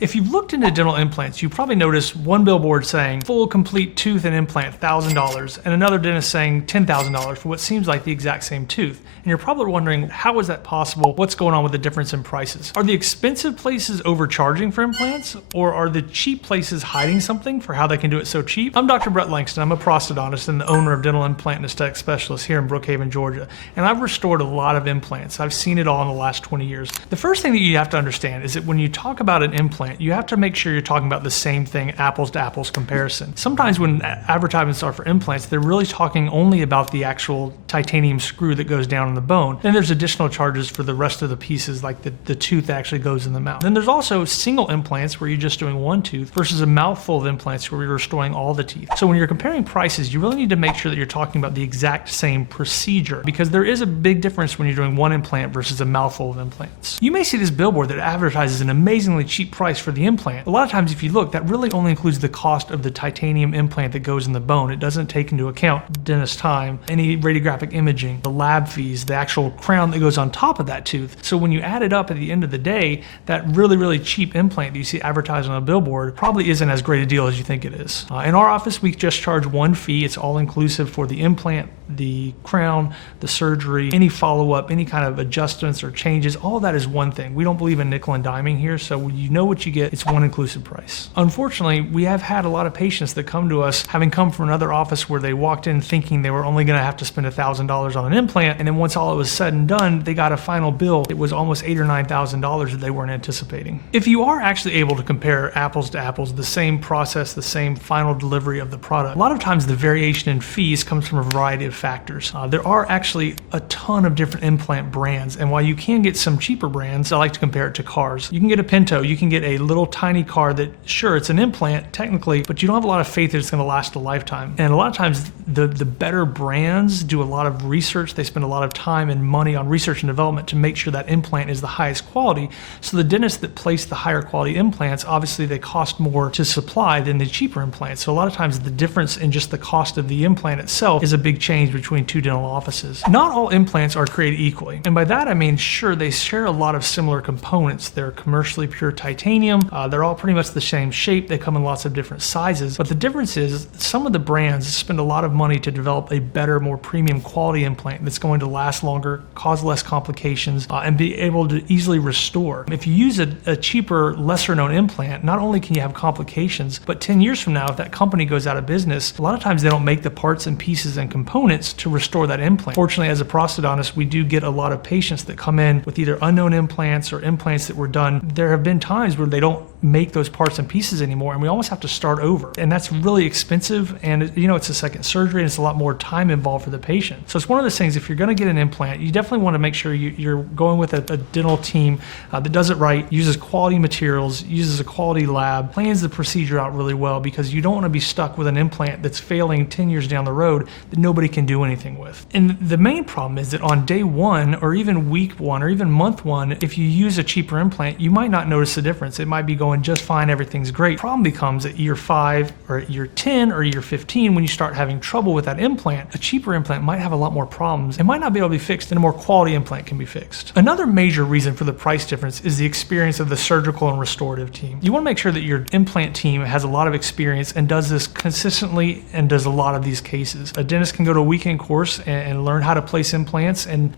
If you've looked into dental implants, you probably noticed one billboard saying full complete tooth and implant $1,000 and another dentist saying $10,000 for what seems like the exact same tooth. And you're probably wondering, how is that possible? What's going on with the difference in prices? Are the expensive places overcharging for implants, or are the cheap places hiding something for how they can do it so cheap? I'm Dr. Brett Langston. I'm a prosthodontist and the owner of Dental Implant and Aesthetic Specialist here in Brookhaven, Georgia. And I've restored a lot of implants. I've seen it all in the last 20 years. The first thing that you have to understand is that when you talk about an implant, you have to make sure you're talking about the same thing, apples to apples comparison. Sometimes when advertisements are for implants, they're really talking only about the actual titanium screw that goes down in the bone. Then there's additional charges for the rest of the pieces, like the tooth that actually goes in the mouth. Then there's also single implants where you're just doing one tooth versus a mouthful of implants where you're restoring all the teeth. So when you're comparing prices, you really need to make sure that you're talking about the exact same procedure, because there is a big difference when you're doing one implant versus a mouthful of implants. You may see this billboard that advertises an amazingly cheap price for the implant. A lot of times if you look, that really only includes the cost of the titanium implant that goes in the bone. It doesn't take into account dentist time, any radiographic imaging, the lab fees, the actual crown that goes on top of that tooth. So when you add it up at the end of the day, that really cheap implant that you see advertised on a billboard probably isn't as great a deal as you think it is. In our office, we just charge one fee. It's all inclusive for the implant, the crown, the surgery, any follow-up, any kind of adjustments or changes. All of that is one thing. We don't believe in nickel and diming here, so you know what you get. It's one inclusive price. Unfortunately, we have had a lot of patients that come to us having come from another office where they walked in thinking they were only going to have to spend $1,000 on an implant, and then once all it was said and done, they got a final bill. It was almost $8,000 or $9,000 that they weren't anticipating. If you are actually able to compare apples to apples, the same process, the same final delivery of the product, a lot of times the variation in fees comes from a variety of factors. There are actually a ton of different implant brands, and while you can get some cheaper brands, I like to compare it to cars. You can get a Pinto, you can get a little tiny car that, sure, it's an implant technically, but you don't have a lot of faith that it's going to last a lifetime. And a lot of times the better brands do a lot of research. They spend a lot of time and money on research and development to make sure that implant is the highest quality. So the dentists that place the higher quality implants, obviously they cost more to supply than the cheaper implants. So a lot of times the difference in just the cost of the implant itself is a big change between two dental offices. Not all implants are created equally. And by that I mean, sure, they share a lot of similar components. They're commercially pure titanium. They're all pretty much the same shape. They come in lots of different sizes. But the difference is some of the brands spend a lot of money to develop a better, more premium quality implant that's going to last longer, cause less complications, and be able to easily restore. If you use a cheaper, lesser known implant, not only can you have complications, but 10 years from now, if that company goes out of business, a lot of times they don't make the parts and pieces and components to restore that implant. Fortunately, as a prosthodontist, we do get a lot of patients that come in with either unknown implants or implants that were done. There have been times where they don't make those parts and pieces anymore, and we almost have to start over. And that's really expensive, and it's a second surgery, and it's a lot more time involved for the patient. So it's one of those things, if you're gonna get an implant, you definitely wanna make sure you're going with a dental team that does it right, uses quality materials, uses a quality lab, plans the procedure out really well, because you don't wanna be stuck with an implant that's failing 10 years down the road that nobody can do anything with. And the main problem is that on day one, or even week one, or even month one, if you use a cheaper implant, you might not notice the difference. It might be going just fine, everything's great. Problem becomes at year 5 or at year 10 or year 15 when you start having trouble with that implant. A cheaper implant might have a lot more problems. It might not be able to be fixed, and a more quality implant can be fixed. Another major reason for the price difference is the experience of the surgical and restorative team. You want to make sure that your implant team has a lot of experience and does this consistently and does a lot of these cases. A dentist can go to a weekend course and learn how to place implants and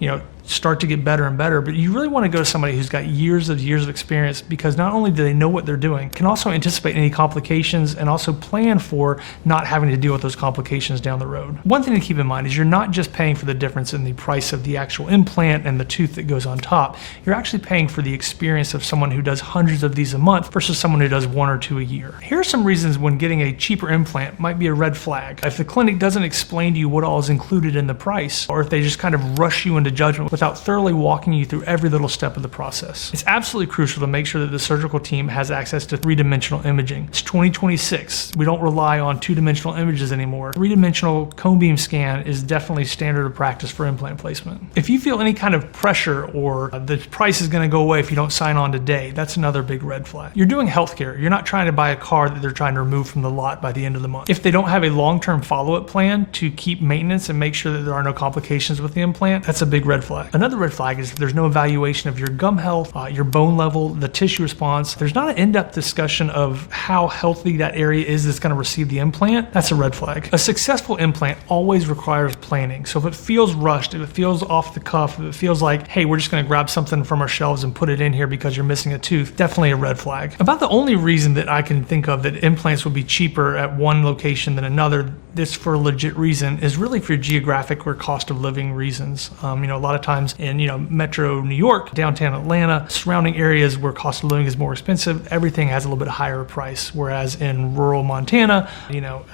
start to get better and better, but you really want to go to somebody who's got years of experience, because not only do they know what they're doing, can also anticipate any complications and also plan for not having to deal with those complications down the road. One thing to keep in mind is you're not just paying for the difference in the price of the actual implant and the tooth that goes on top. You're actually paying for the experience of someone who does hundreds of these a month versus someone who does 1 or 2 a year. Here are some reasons when getting a cheaper implant might be a red flag. If the clinic doesn't explain to you what all is included in the price, or if they just kind of rush you into judgment without thoroughly walking you through every little step of the process. It's absolutely crucial to make sure that the surgical team has access to 3-dimensional imaging. It's 2026. We don't rely on 2-dimensional images anymore. 3-dimensional cone beam scan is definitely standard of practice for implant placement. If you feel any kind of pressure or the price is going to go away if you don't sign on today, that's another big red flag. You're doing healthcare. You're not trying to buy a car that they're trying to remove from the lot by the end of the month. If they don't have a long-term follow-up plan to keep maintenance and make sure that there are no complications with the implant, that's a big red flag. flag. Another red flag is there's no evaluation of your gum health, your bone level, the tissue response. There's not an in-depth discussion of how healthy that area is that's going to receive the implant. That's a red flag. A successful implant always requires planning. So if it feels rushed, if it feels off the cuff, if it feels like, hey, we're just going to grab something from our shelves and put it in here because you're missing a tooth, definitely a red flag. About the only reason that I can think of that implants would be cheaper at one location than another, this for a legit reason, is really for geographic or cost of living reasons. A lot of times in Metro New York, downtown Atlanta, surrounding areas where cost of living is more expensive, everything has a little bit higher price. Whereas in rural Montana,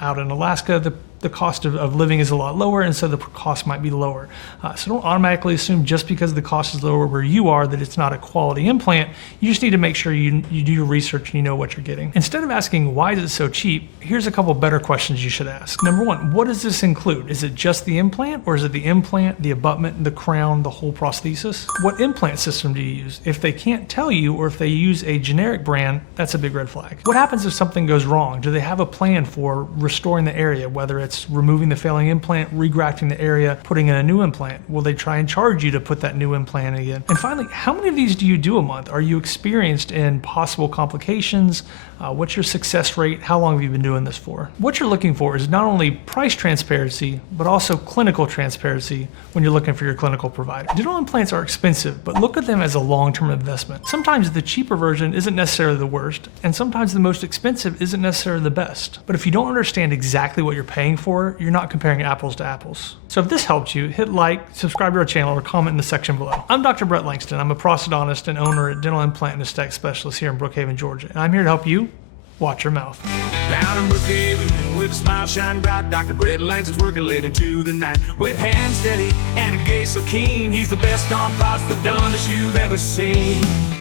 out in Alaska, the cost of living is a lot lower, and so the cost might be lower. So don't automatically assume just because the cost is lower where you are that it's not a quality implant. You just need to make sure you do your research and you know what you're getting. Instead of asking why is it so cheap, here's a couple better questions you should ask. Number one, what does this include? Is it just the implant, or is it the implant, the abutment, the crown, the whole prosthesis? What implant system do you use? If they can't tell you, or if they use a generic brand, that's a big red flag. What happens if something goes wrong? Do they have a plan for restoring the area, whether it's removing the failing implant, regrafting the area, putting in a new implant? Will they try and charge you to put that new implant in again? And finally, how many of these do you do a month? Are you experienced in possible complications? What's your success rate? How long have you been doing this for? What you're looking for is not only price transparency, but also clinical transparency when you're looking for your clinical provider. Dental implants are expensive, but look at them as a long-term investment. Sometimes the cheaper version isn't necessarily the worst, and sometimes the most expensive isn't necessarily the best. But if you don't understand exactly what you're paying for, you're not comparing apples to apples. So if this helped you, hit like, subscribe to our channel, or comment in the section below. I'm Dr. Brett Langston. I'm a prosthodontist and owner at Dental Implant and Aesthetic Specialist here in Brookhaven, Georgia. And I'm here to help you watch your mouth. Down in Brookhaven with a smile shining bright, Dr. Brett Langston's working late into the night. With hands steady and a gaze so keen, he's the best on prosthodontist you've ever seen.